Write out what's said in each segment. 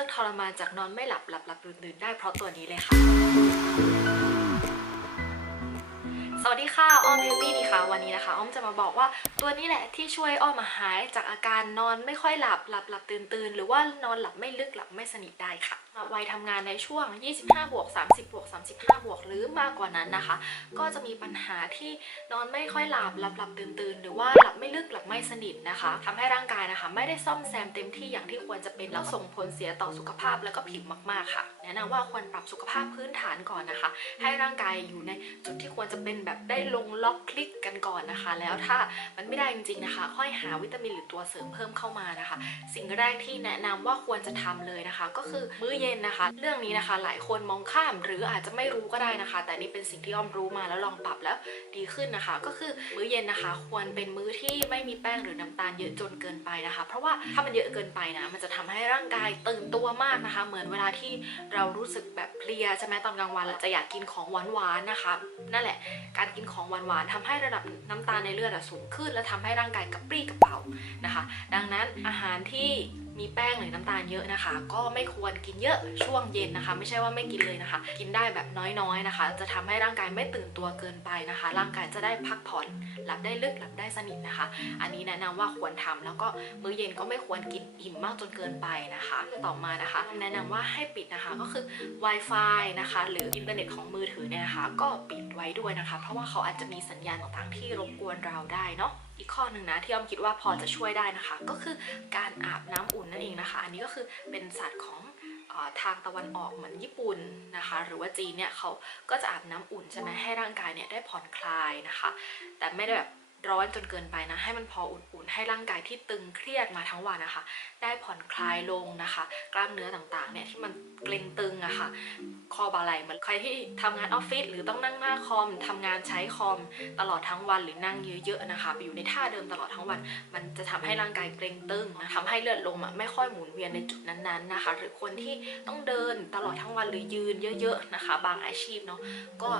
ลิกทรมานจากนอนไม่หลับหลับหลับตื่นตื่นได้เพราะตัวนี้เลยค่ะ สวัสดีค่ะอ้อมบิวตี้นี่ค่ะวันนี้นะคะอ้อมจะมาบอกว่าตัวนี้แหละที่ช่วยอ้อมมาหายจากอาการนอนไม่ค่อยหลับหลับหลับตื่นตื่นหรือว่านอนหลับไม่ลึกหลับไม่สนิทได้ค่ะวัยทำงานในช่วง 25บวก30บวก35บวกหรือ มากกว่านั้นนะคะ ก็จะมีปัญหาที่นอนไม่ค่อยหลับหลับหลับตื่นตื่นหรือว่าหลับไม่ลึกหลับไม่สนิทนะคะทำให้ร่างกายนะคะ ไม่ได้ซ่อมแซมเต็มที่อย่างที่ควรจะเป็นแล้วส่งผลเสียต่อสุขภาพแล้วก็ผิวมากๆค่ะ แนะนำว่าควรปรับสุขภาพพื้นฐานก่อนนะคะ ให้ร่างกายอยู่ในจุดที่ควรจะเป็นแบบได้ลงล็อกคลิกกันก่อนนะคะ แล้วถ้ามันไม่ได้จริงๆนะคะ ค่อยหาวิตามินหรือตัวเสริมเพิ่มเข้ามานะคะ สิ่งแรกที่แนะนำว่าควรจะทำเลยนะคะ ก็คือมื้อเย็นนะคะ เรื่องนี้นะคะหลายคนมองข้ามหรืออาจจะไม่รู้ก็ได้นะคะแต่นี่เป็นสิ่งที่อ้อมรู้มาแล้วลองปรับแล้วดีขึ้นนะคะ ก็คือมื้อเย็นนะคะ ควรเป็นมื้อที่ไม่มีแป้งหรือน้ำตาลเยอะจนเกินไปนะคะ เพราะว่าถ้ามันเยอะเกินไปนะ มันจะทำให้ร่างกายตื่นตัวมากนะคะ เหมือนเวลาที่เรารู้สึกแบบเพลียใช่ไหมตอนกลางวันเราจะอยากกินของหวานๆนะคะ นั่นแหละ การกินของหวานๆทำให้ระดับน้ำตาลในเลือดสูงขึ้น และทำให้ร่างกายกระปรี้กระเป๋านะคะ ดังนั้นอาหารที่ มีแป้งหรือน้ำตาลเยอะนะคะ ก็ไม่ควรกินเยอะช่วงเย็นนะคะ ไม่ใช่ว่าไม่กินเลยนะคะ กินได้แบบน้อยๆนะคะ จะทำให้ร่างกายไม่ตื่นตัวเกินไปนะคะ ร่างกายจะได้พักผ่อนหลับได้ลึกหลับได้สนิทนะคะ อันนี้แนะนำว่าควรทำแล้วก็มื้อเย็นก็ไม่ควรกินอิ่มมากจนเกินไปนะคะ ต่อมานะคะ แนะนำว่าให้ปิดนะคะก็คือ Wi-Fi นะคะ หรืออินเทอร์เน็ตของมือถือเนี่ยนะคะ ก็ปิดไว้ด้วยนะคะ เพราะว่าเขาอาจจะมีสัญญาณต่างๆที่รบกวนเราได้เนาะ อีกข้อหนึ่งนะที่อ้อมคิดว่าพอจะช่วยได้นะคะ ก็คือการอาบน้ำอุ่นนั่นเองนะคะ อันนี้ก็คือเป็นศาสตร์ของทางตะวันออกเหมือนญี่ปุ่นนะคะ หรือว่าจีนเนี่ยเขาก็จะอาบน้ำอุ่นใช่ไหมให้ร่างกายเนี่ยได้ผ่อนคลายนะคะ แต่ไม่ได้แบบ ร้อนจนเกินไปนะ ให้มันพออุ่นๆ ให้ร่างกายที่ตึงเครียดมาทั้งวันนะคะ ได้ผ่อนคลายลงนะคะ กล้ามเนื้อต่างๆเนี่ยที่มันเกร็งตึงอะค่ะ คอบาไหลเหมือนใครที่ทำงานออฟฟิศหรือต้องนั่งหน้าคอมทำงานใช้คอมตลอดทั้งวันหรือนั่งเยอะๆนะคะไปอยู่ในท่าเดิมตลอดทั้งวัน มันจะทำให้ร่างกายเกร็งตึงนะทำให้เลือดลมอะไม่ค่อยหมุนเวียนในจุดนั้นๆนะคะ หรือคนที่ต้องเดินตลอดทั้งวันหรือยืนเยอะ ๆนะคะ บางอาชีพเนาะก็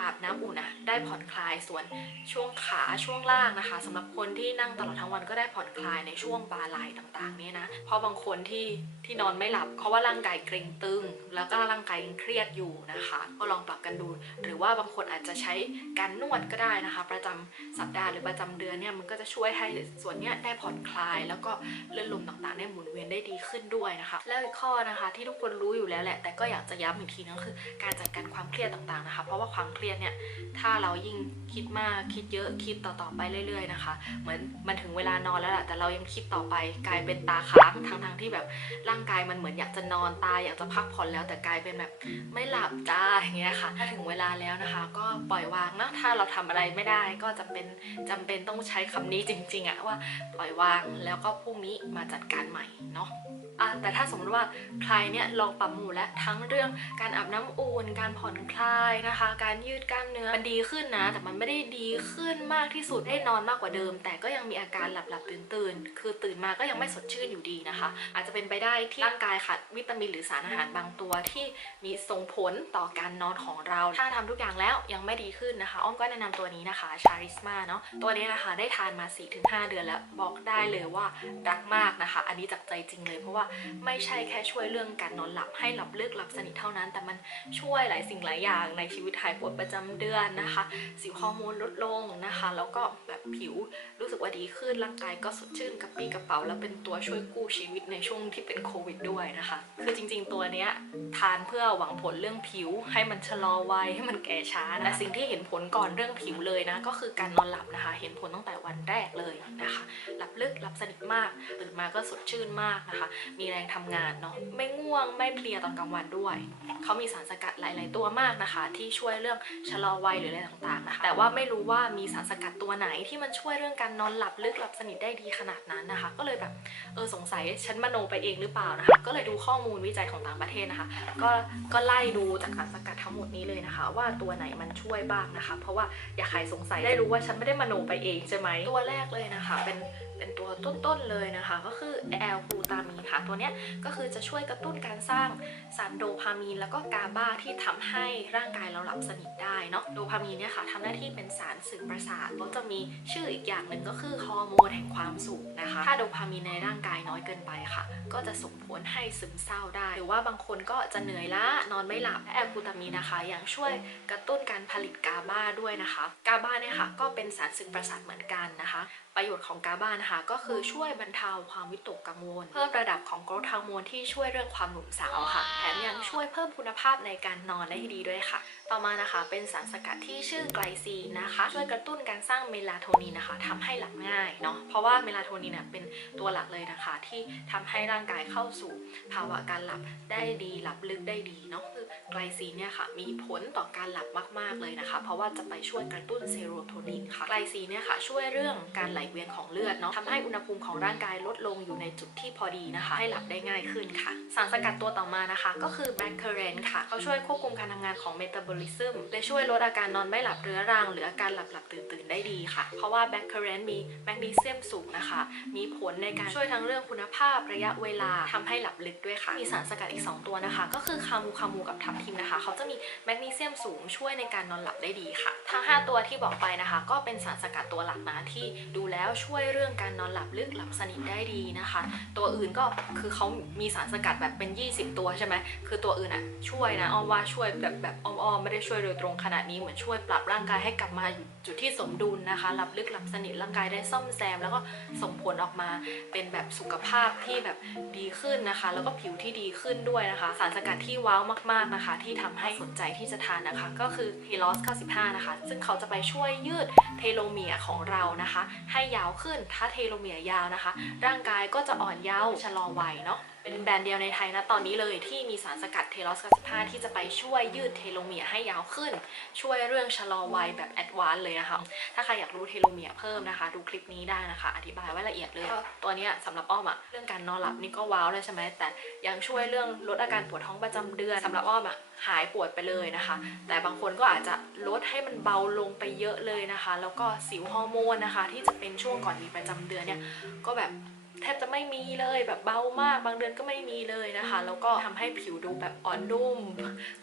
อาบน้ำอุ่นนะได้ผ่อนคลายส่วนช่วงขาช่วงล่างนะคะสำหรับคนที่นั่งตลอดทั้งวันก็ได้ผ่อนคลายในช่วงบาไหลต่างๆนี่นะเพราะบางคนที่ที่นอนไม่หลับเพราะว่าร่างกายเกร็งตึง แล้วก็ร่างกายเครียดอยู่นะคะ ก็ลองปรับกันดู หรือว่าบางคนอาจจะใช้การนวดก็ได้นะคะ ประจำสัปดาห์หรือประจำเดือนเนี่ยมันก็จะช่วยให้ส่วนเนี้ยได้ผ่อนคลาย แล้วก็เลือดลมต่างๆได้หมุนเวียนได้ดีขึ้นด้วยนะคะ แล้วอีกข้อนะคะที่ทุกคนรู้อยู่แล้วแหละ แต่ก็อยากจะย้ำอีกทีนึงคือ การจัดการความเครียดต่างๆนะคะ เพราะว่าความเครียดเนี่ย ถ้าเรายิ่งคิดมากคิดเยอะคิดต่อๆไปเรื่อย ๆ นะคะ เหมือนมันถึงเวลานอนแล้วแหละแต่เรายังคิดต่อไปกลายเป็นตาค้างทั้งๆที่แบบร่างกายมันเหมือนอยากจะนอนตาอยากจะพักผ่อนแล้ว แต่กลายเป็นแบบไม่หลับจ้าอย่างเงี้ยค่ะ ถ้าถึงเวลาแล้วนะคะ ก็ปล่อยวางเนะถ้าเราทำอะไรไม่ได้ก็จำเป็นจำเป็นต้องใช้คำนี้จริง ๆอะว่าปล่อยวางแล้วก็พรุ่งนี้มาจัดการใหม่เนาะอะแต่ถ้าสมมติว่าใครเนี่ยลองปรับหมู่และทั้งเรื่องการอาบน้ำอุ่นการผ่อนคลายนะคะ การยืดกล้ามเนื้อมันดีขึ้นนะ แต่มันไม่ได้ดีขึ้นมากที่สุดได้นอนมากกว่าเดิม แต่ก็ยังมีอาการหลับหลับตื่นตื่นๆคือตื่นมาก็ยังไม่สดชื่นอยู่ดีนะคะ อาจจะเป็นไปได้ที่ร่างกายขาดวิตามินหรือสารอาหารบางตัวที่มีส่งผลต่อการนอนของเรา ถ้าทำทุกอย่างแล้วยังไม่ดีขึ้นนะคะ อ้อมก็แนะนำตัวนี้นะคะชาริสมาเนาะตัวนี้นะคะได้ทานมา 4-5 เดือนแล้วบอกได้เลยว่ารักมากนะคะ อันนี้จากใจจริงเลย เพราะว่าไม่ใช่แค่ช่วยเรื่องการนอนหลับให้หลับลึกหลับสนิทเท่านั้น แต่มันช่วยหลายสิ่งหลายอย่างในชีวิตหายปวดประจำเดือนนะคะ สิวฮอร์โมนลดลงนะคะ แล้วก็แบบผิวรู้สึกว่าดีขึ้นร่างกายก็สดชื่นกระปรี้กระเป๋า แล้วเป็นตัวช่วยกู้ชีวิตในช่วงที่เป็นโควิดด้วยนะคะ คือจริง ๆ ตัวเนี้ยทานเพื่อหวังผลเรื่องผิว ให้มันชะลอวัยให้มันแก่ช้านะแต่สิ่งที่เห็นผลก่อนเรื่องผิวเลยนะก็คือการนอนหลับนะคะ เห็นผลตั้งแต่วันแรกเลยนะคะ ลึกหลับสนิทมากตื่นมาก็สดชื่นมากนะคะ มีแรงทำงานเนาะไม่ง่วงไม่เพลียตอนกลางวันด้วยเขามีสารสกัดหลาย ๆ ตัวมากนะคะ ที่ช่วยเรื่องชะลอวัยหรืออะไรต่าง ๆ นะคะ แต่ว่าไม่รู้ว่ามีสารสกัดตัวไหนที่มันช่วยเรื่องการนอนหลับลึกหลับสนิทได้ดีขนาดนั้นนะคะ ก็เลยแบบเออสงสัยฉันมโนไปเองหรือเปล่านะคะ ก็เลยดูข้อมูลวิจัยของต่างประเทศนะคะ ก็ก็ไล่ดูจากสารสกัดทั้งหมดนี้เลยนะคะ ว่าตัวไหนมันช่วยบ้างนะคะ เพราะว่าอย่าใครสงสัยได้รู้ว่าฉันไม่ได้มโนไปเองใช่ไหมตัวแรกเลยนะคะ เป็นเป็นตัวต้นๆเลยนะคะ ก็คือแอลกลูตามีนค่ะ ตัวเนี้ยก็คือจะช่วยกระตุ้นการสร้างสารโดพามีน แล้วก็กาบาที่ทำให้ร่างกายเราหลับสนิทได้เนาะโดพามีนเนี่ยค่ะทำหน้าที่เป็นสารสื่อประสาทแล้วจะมีชื่ออีกอย่างหนึ่งก็คือฮอร์โมนแห่งความสุขนะคะ ถ้าโดพามีนในร่างกายน้อยเกินไปค่ะ ก็จะส่งผลให้ซึมเศร้าได้ หรือว่าบางคนก็จะเหนื่อยล้านอนไม่หลับและแอลกลูตามีนนะคะยังช่วยกระตุ้นการผลิตกาบาด้วยนะคะ กาบาเนี่ยค่ะก็เป็นสารสื่อประสาทเหมือนกันนะคะ ประโยชน์ของกาบานะคะก็คือช่วยบรรเทาความวิตกกังวล เพิ่มระดับของโกรทฮอร์โมนที่ช่วยเรื่องความหนุ่มสาวค่ะ แถมยังช่วยเพิ่มคุณภาพในการนอนได้ดีด้วยค่ะ ต่อมานะคะเป็นสารสกัดที่ชื่อไกลซีนนะคะ ช่วยกระตุ้นการสร้างเมลาโทนินนะคะทำให้หลับง่ายเนาะเพราะว่าเมลาโทนินเนี่ยเป็นตัวหลักเลยนะคะ ที่ทำให้ร่างกายเข้าสู่ภาวะการหลับได้ดีหลับลึกได้ดีเนาะคือไกลซีนเนี่ยค่ะมีผลต่อการหลับมาก ๆเลยนะคะ เพราะว่าจะไปช่วยกระตุ้นเซโรโทนินค่ะไกลซีนเนี่ยค่ะช่วยเรื่องการไหลเวียนของเลือดเนาะทำให้อุณหภูมิของร่างกายลดลงอยู่ในจุดที่พอดีนะคะ ให้หลับได้ง่ายขึ้นค่ะ สารสกัดตัวต่อมานะคะ ก็คือแบคเคเรนค่ะ เขาช่วยควบคุมการทำงานของเมตาบอลิซึมและช่วยลดอาการนอนไม่หลับเรื้อรัง หรืออาการหลับหลับตื่นตื่นได้ดีค่ะ เพราะว่าแบคเคเรนมีแมกนีเซียมสูงนะคะ มีผลในการช่วยทั้งเรื่องคุณภาพระยะเวลาทำให้หลับลึกด้วยค่ะ มีสารสกัดอีก 2 ตัวนะคะ ก็คือคามูคามูกับทับทิมนะคะ เขาจะมีแมกนีเซียมสูงช่วยในการนอนหลับได้ดีค่ะ ทั้ง 5 ตัวที่บอกไปนะคะ ก็เป็นสารสกัดตัวหลักนะที่ดูแล้วช่วยเรื่องการนอนหลับลึกหลับสนิทได้ดีนะคะ ตัวอื่นก็คือเขามีสารสกัดแบบเป็น 20 ตัวใช่ไหมคือตัวอื่นอะช่วยนะอ้อมว่าช่วยแบบแบบอ้อมๆไม่ได้ช่วยโดยตรงขนาดนี้เหมือนช่วยปรับร่างกายให้กลับมาอยู่ จุดที่สมดุลนะคะหลับลึกหลับสนิทร่างกายได้ซ่อมแซม แล้วก็ส่งผลออกมาเป็นแบบสุขภาพที่แบบดีขึ้นนะคะ แล้วก็ผิวที่ดีขึ้นด้วยนะคะ สารสกัดที่ว้าวมาก ๆนะคะ ที่ทำให้สนใจที่จะทานนะคะ ก็คือ t e l o s 95 นะคะ ซึ่งเขาจะไปช่วยยืดเทโลเมียร์ของเรานะคะ ให้ยาวขึ้นถ้าเทโลเมียร์ยาวนะคะ ร่างกายก็จะอ่อนเยาว์ชะลอวัยเนาะ เป็นแบรนด์เดียวในไทยนะตอนนี้เลยที่มีสารสกัดเทลอส95ที่จะไปช่วยยืดเทโลเมียร์ให้ยาวขึ้น ช่วยเรื่องชะลอวัยแบบแอดวานซ์เลยนะคะ ถ้าใครอยากรู้เทโลเมียร์เพิ่มนะคะ ดูคลิปนี้ได้นะคะ อธิบายไว้ละเอียดเลยก็ตัวเนี้ยสำหรับอ้อมอะเรื่องการนอนหลับนี่ก็ว้าวเลยใช่ไหมแต่ยังช่วยเรื่องลดอาการปวดท้องประจำเดือนสำหรับอ้อมอะหายปวดไปเลยนะคะ แต่บางคนก็อาจจะลดให้มันเบาลงไปเยอะเลยนะคะ แล้วก็สิวฮอร์โมนนะคะ ที่จะเป็นช่วงก่อนมีประจำเดือนเนี่ยก็แบบ แทบจะไม่มีเลยแบบเบามาก บางเดือนก็ไม่มีเลยนะคะ แล้วก็ทำให้ผิวดูแบบอ่อนนุ่ม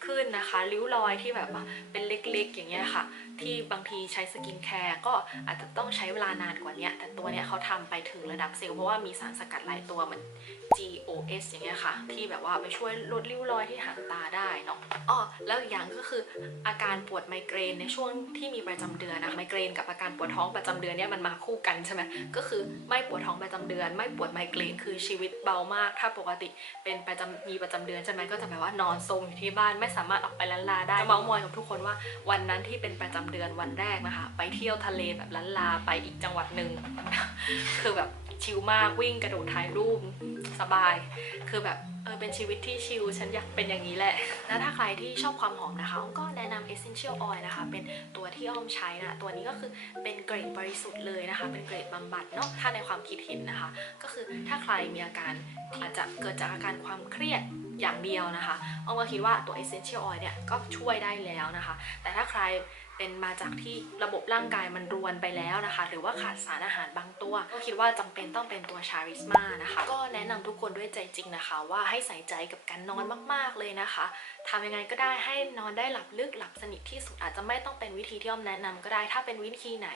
ขึ้นนะคะ ริ้วรอยที่แบบเป็นเล็กๆ อย่างเงี้ยค่ะ ที่บางทีใช้สกินแคร์ก็อาจจะต้องใช้เวลานานกว่าเนี้ยแต่ตัวเนี้ยเขาทำไปถึงระดับเซลล์เพราะว่ามีสารสกัดหลายตัวเหมือน GOS อย่างเงี้ยค่ะ ที่แบบว่าไปช่วยลดริ้วรอยที่หางตาได้เนาะอ๋อแล้วอีกอย่างก็คืออาการปวดไมเกรนในช่วงที่มีประจำเดือนนะไมเกรนกับอาการปวดท้องประจำเดือนเนี่ยมันมาคู่กันใช่ไหมก็คือไม่ปวดท้องประจำเดือน ไม่ปวดไมเกรนคือชีวิตเบามาก ถ้าปกติเป็นประจำมีประจำเดือนใช่ไหมก็จะแบบว่านอนทรงอยู่ที่บ้านไม่สามารถออกไปล้านลาได้จะเมามอยกับทุกคนว่าวันนั้นที่เป็นประจำเดือนวันแรกนะคะ ไปเที่ยวทะเลแบบล้านลาไปอีกจังหวัดหนึ่ง คือแบบชิลมากวิ่งกระโดดถ่ายรูปสบาย คือแบบเออเป็นชีวิตที่ชิลฉันอยากเป็นอย่างนี้แหละ แล้วถ้าใครที่ชอบความหอมนะคะอ้อมก็แนะนำ essential oil นะคะ เป็นตัวที่อ้อมใช้นะตัวนี้ก็คือเป็นเกรดบริสุทธิ์เลยนะคะ เป็นเกรดบำบัดเนาะถ้าในความคิดเห็นนะคะ ก็คือถ้าใครมีอาการอาจจะเกิดจากอาการความเครียด อย่างเดียวนะคะอ้อมก็คิดว่าตัว essential oil เนี่ยก็ช่วยได้แล้วนะคะ แต่ถ้าใครเป็นมาจากที่ระบบร่างกายมันรวนไปแล้วนะคะ หรือว่าขาดสารอาหารบางตัว ก็คิดว่าจำเป็นต้องเป็นตัวชาริสมานะคะ ก็แนะนำทุกคนด้วยใจจริงนะคะ ว่าให้ใส่ใจกับการนอนมากๆเลยนะคะทำยังไงก็ได้ให้นอนได้หลับลึกหลับสนิทที่สุดอาจจะไม่ต้องเป็นวิธีที่อ้อมแนะนำก็ได้ ถ้าเป็นวิธีไหน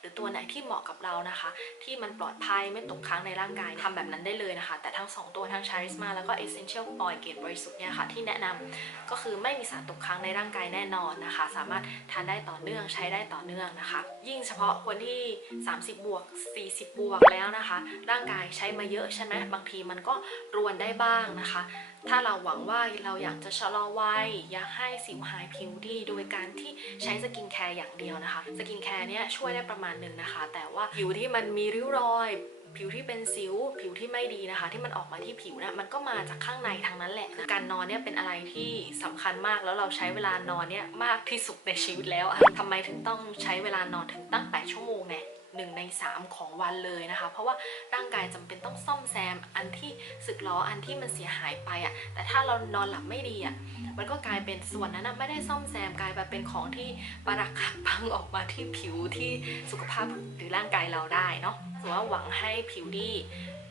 หรือตัวไหนที่เหมาะกับเรานะคะ ที่มันปลอดภัยไม่ตกค้างในร่างกายทำแบบนั้นได้เลยนะคะ แต่ทั้งสองตัวทั้งชาริสมาแล้วก็ essential oil เกรดบริสุทธิ์เนี่ยค่ะที่แนะนำก็คือไม่มีสารตกค้างในร่างกายแน่นอนนะคะ สามารถทานได้ต่อเนื่องใช้ได้ต่อเนื่องนะคะ ยิ่งเฉพาะคนที่ 30 บวก 40 บวกแล้วนะคะ ร่างกายใช้มาเยอะใช่ไหมบางทีมันก็รวนได้บ้างนะคะ ถ้าเราหวังว่าเราอยากจะชะลอวัยอยากให้สิวหายผิวดี โดยการที่ใช้สกินแคร์อย่างเดียวนะคะ สกินแคร์เนี่ยช่วยได้ประมาณหนึ่งนะคะ แต่ว่าผิวที่มันมีริ้วรอย ผิวที่เป็นสิว ผิวที่ไม่ดีนะคะ ที่มันออกมาที่ผิวนะมันก็มาจากข้างในทางนั้นแหละนะการนอนเนี่ยเป็นอะไรที่สำคัญมากแล้วเราใช้เวลานอนเนี่ยมากที่สุดในชีวิตแล้วทำไมถึงต้องใช้เวลานอนถึงตั้ง8ชั่วโมงเนี่ย หนึ่งในสามของวันเลยนะคะ เพราะว่าร่างกายจำเป็นต้องซ่อมแซมอันที่สึกล้ออันที่มันเสียหายไปอะ่ะแต่ถ้าเรานอนหลับไม่ดีอะ่ะมันก็กลายเป็นส่วนนั้นนะไม่ได้ซ่อมแซมกลายมาเป็นของที่ประดักขักพังออกมาที่ผิวที่สุขภาพหรือร่างกายเราได้เนาะสมมติว่าหวังให้ผิวดี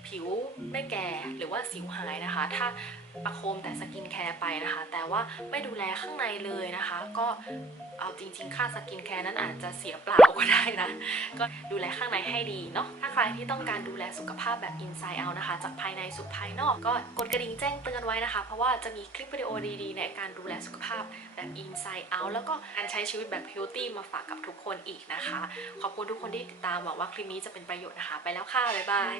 ผิวไม่แก่หรือว่าสิวหายนะคะ ถ้าประโคมแต่สกินแคร์ไปนะคะ แต่ว่าไม่ดูแลข้างในเลยนะคะ ก็ เอาจริง ๆ ค่าสกินแคร์นั้นอาจจะเสียเปล่าก็ได้นะ ก็ดูแลข้างในให้ดีเนาะ ถ้าใครที่ต้องการดูแลสุขภาพแบบ inside out นะคะ จากภายในสู่ภายนอกก็กดกระดิ่งแจ้งเตือนไว้นะคะ เพราะว่าจะมีคลิปวิดีโอดีๆ ในการดูแลสุขภาพแบบ inside out แล้วก็การใช้ชีวิตแบบ healthy มาฝากกับทุกคนอีกนะคะ ขอบคุณทุกคนที่ติดตามหวังว่าคลิปนี้จะเป็นประโยชน์นะคะ ไปแล้วค่ะ บ๊ายบาย